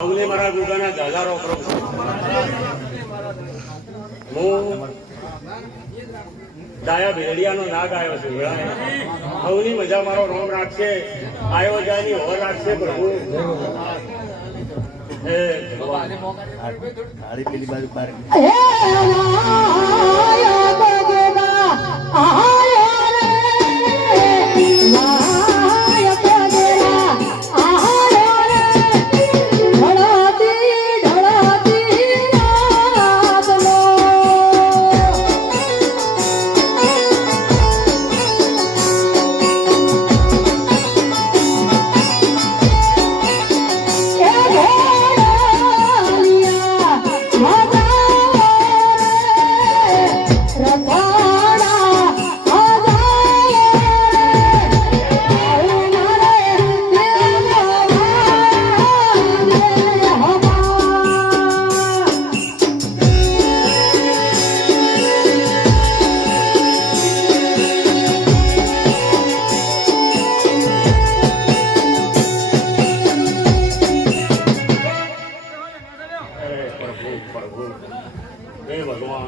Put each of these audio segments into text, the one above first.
અવલે મારા ગુગાના દાદા રોકરો છું. હું ડાયા ભેડિયાનો નાગ આવ્યો છું સૌની મજા મારો રોમ રાખશે આવ્યો જાયની હોર રાખશે પ્રભુ. હે ભગવાન. પેલી બાજુ પાર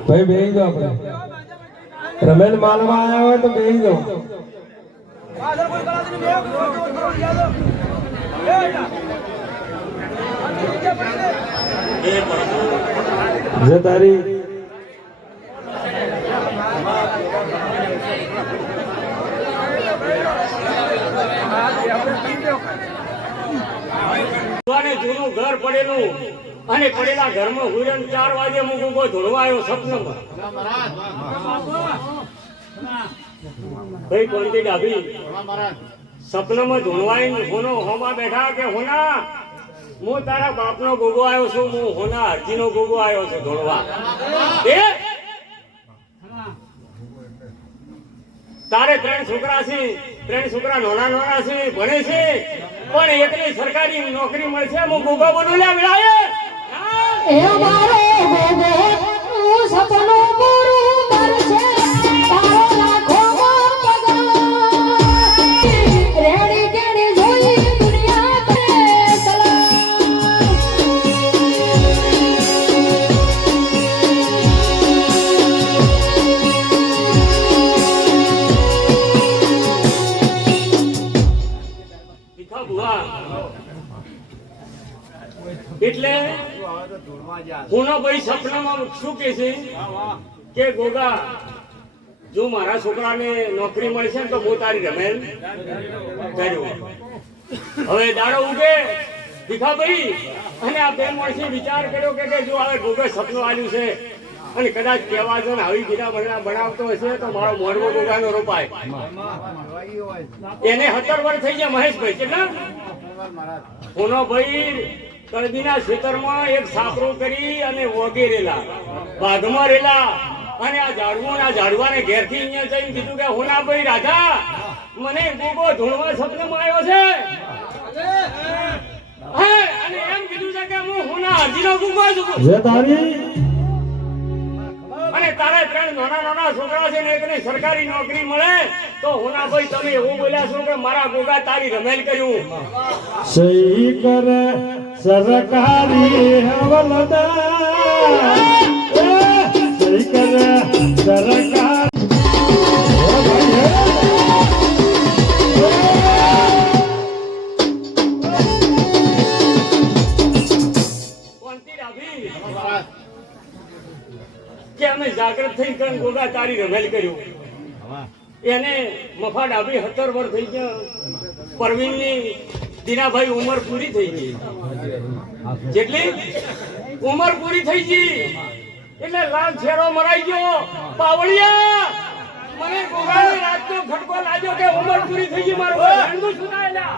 ભાઈ, બેહી જાઓ આપણે રમેન માલવા આવ્યા હોય તો બેહી જાઓ. જે તારી જૂનું ઘર પડેલું. અને પડેલા ઘરમાં હુરન ચાર વાગે હું ગુગો ધોળવાયો સપનામાં ભાઈ કોણતી ડાભી? સપનામાં ધોળવાઈ હોનો હોમાં બેઠા કે હોના? હું તારા બાપનો ગોગો આવ્યો છું, હું હોના હરજીનો ગોગો આવ્યો છું ધોળવા તારે ત્રણ છોકરા છે, ત્રણ છોકરા નાના નાના છે, ભણે છે, પણ એકલી સરકારી નોકરી મળશે, હું ગોગો બનું લે એ મારો ગોગો તું સપનું પૂરું ભાઈ સપનામાં શું કે છે? કે ગોગા જો મારા છોકરાને નોકરી મળશે ને તો બહુ તારી રમેલ કર્યું. હવે દાડો ઉગે ભીખાભાઈ અને આ બે માણસે વિચાર કર્યો કે જો હવે ગોગા સપનું આવ્યું છે અને કદાચ કહેવા જો આવી ગીરા બના- બનાવતો હશે તો મારો મોરવો ગોગાનો રોપાય. એને સત્તર વર્ષ થઈ ગયા મહેશભાઈ કેટલા? કોનો ભાઈ કળદીના ખેતરમાં એક સાપરો કરી અને વગેરેલા રેલા બાગમાં રેલા અને આ ઝાડવું આ ઝાડવાને ઘેરથી અહીંયા જઈને કીધું કે હોના ભાઈ રાધા મને ગોગો ધોળવા સપનામાં આવ્યો છે. હા, અને એમ કીધું છે કે હું હોના હરજીનો ગોગો છું. તારા ત્રણ નાના નાના છોકરા છે ને એકને સરકારી નોકરી મળે, તો હોના ભાઈ તમે એવું બોલ્યા છો કે મારા ગોગા તારી રમેલ કર્યું. સહી કરે સરકારી હવલદાર. ગોગા તારી રમેલ કર્યો. એને મફાડ ડાભી સત્તર વર્ષ થઈ ગયા. પરવીનની દીનાભાઈ ઉંમર પૂરી થઈ ગઈ. જેટલી ઉંમર પૂરી થઈ ગઈ એટલે લાલ છેરો મરાઈ ગયો. પાવળિયા મને ગોગાની રાતનો ખટકો લાગ્યો કે ઉંમર પૂરી થઈ ગઈ મારો સુનાયેલા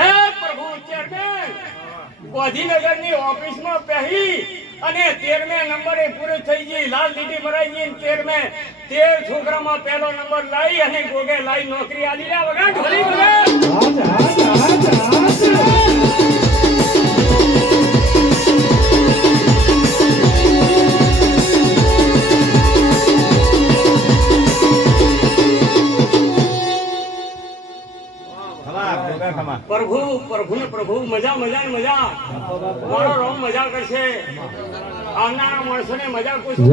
હે પ્રભુ ચેરમેન! ગાંધીનગરની ઓફિસમાં પહેલી અને તેરમે નંબરે પૂરી થઈ ગઈ. લાલ લીટી ભરાઈ ગઈ તેરમે તેર છોકરામાં પહેલો નંબર લાવી અને ગોગે લાવી નોકરી આલી રહ્યા વગર. ઢોલી વગર પ્રભુ મજા મજા ને મજા. મારો રોમ મજા કરશે. આવનારા માણસોને મજા કરશે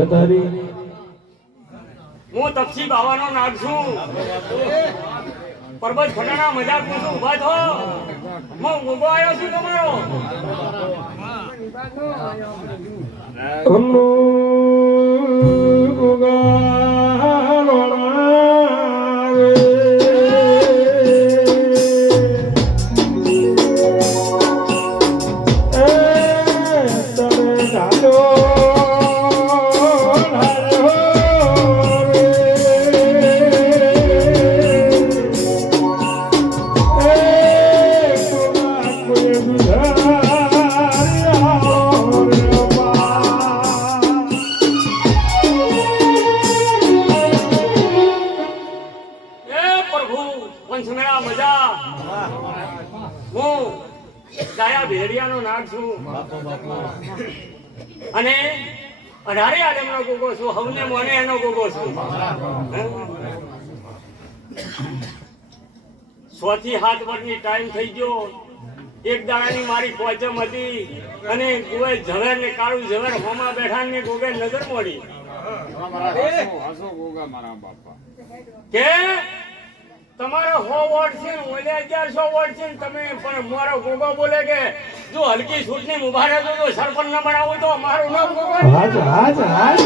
હું તપસી બાવાનો નાગ છું. પર્વત ખંડાના મજા પૂછું. ઊભા થો. હું ઊભો આવ્યો છું તમારો. ભેડિયાનો નાગ છું. અને અઢારે આલમનો ગોગો છું, હવને મોને એનો ગોગો છું. સો હાથ વર્ષની ટાઈમ થઈ ગયો. એક દાડાની મારી પોચમ હતી અને ગોએ ઝવેર ને કાળું ઝવેર હોમાં બેઠા ને ગોગે નજર મોડી. કે? તમારો સો વોટ છે ને ઓલે અગિયારસો વોટ છે તમે, પણ મારો ગોગો બોલે કે, જો હલકી છૂટની મુબારક હોય તો સરપંચ ન બનાવું તો મારું નામ ગોગો. હાજ હાજ હાજ.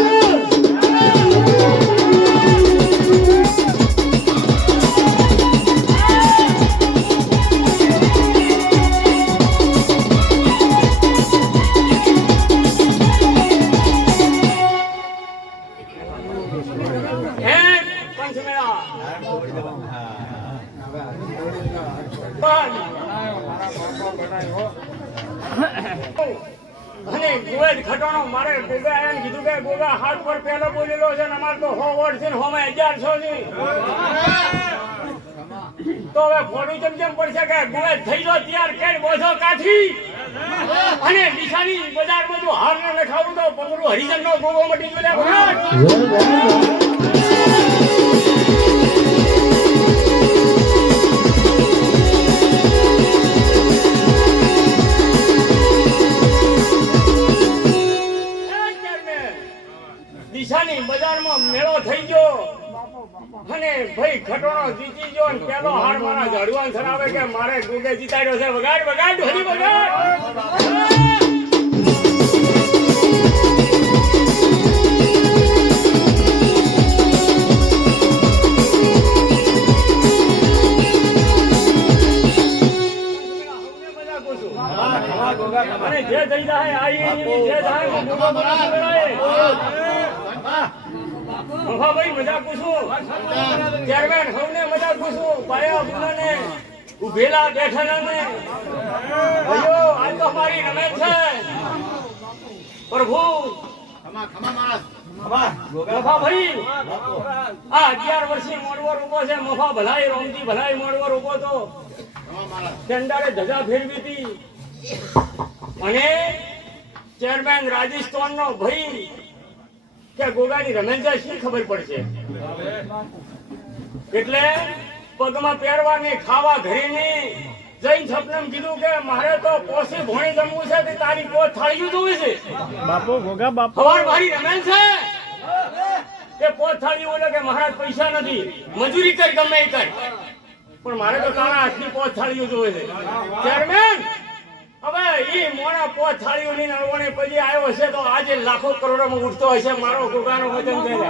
અને ગોવેજ ખટાણો મારે ગોગા એમ કીધું કે ગોગા હાથ પર પહેલો બોલેલો છે ને અમારે તો હો વોટ છે ને હોમાં અગિયારસો છે. તો હવે ફોડું જેમ જેમ પડશે કે ગોવેજ થઈ ગયો તૈયાર કેડ બોધો કાઠી? અને નિશાની બજાર બધું હાર ને લખાવું તો પગલું હરિજન નો ગોગો મટી ગયો અને ભાઈ ખટોણો જીતી ગયો અને પેલો હાર મારા ઝાડવાન સરાવે કે મારે ગુગે જીતાડ્યો છે વગાડ વગાડ હરી વગાડ અને જે થઈ જાય આઈ જે થાય કરાય. મજા પૂછું. ચેરમેન સૌને મજા પૂછું. પાયા ગુનાને ઉભેલા બેઠેલાને. ભાઈઓ આજ તો મારી રમેશ છે. પ્રભુ. મફાભાઈ આ અગિયાર વર્ષથી મોડવો રોકો છે. મફા ભલાઈ રોમજી ભલાઈ મોડવો રોકો તો. ધજા ફેરવી હતી. અને ચેરમેન રાજસ્થાન નો ભાઈ કે ગોગાની રમેશભાઈ શી ખબર પડશે? એટલે પગમાં પહેરવાની ખાવા ઘરેની જૈન સપનમ કીધું કે મારે તો પોસી ભોણી જમવું છે તે તારી પોત થાળીયું જોવે છે? બાપુ ગોગા બાપુ. હવાર મારી રમેશ છે? કે પોત થાળીયું એટલે કે મહારાજ પૈસા નથી મજૂરી કર ગમે એ કર. પણ મારે તો તારા હાથની પોત થાળીયું જોવે છે. ચેરમેન હવે ઈ મોણા પોત થાળીઓ લઈને અળવણે પછી આવ્યો છે તો આજે લાખો કરોડોમાં ઉઠતો હશે, મારો ગોગાનો વજન થઈ રે.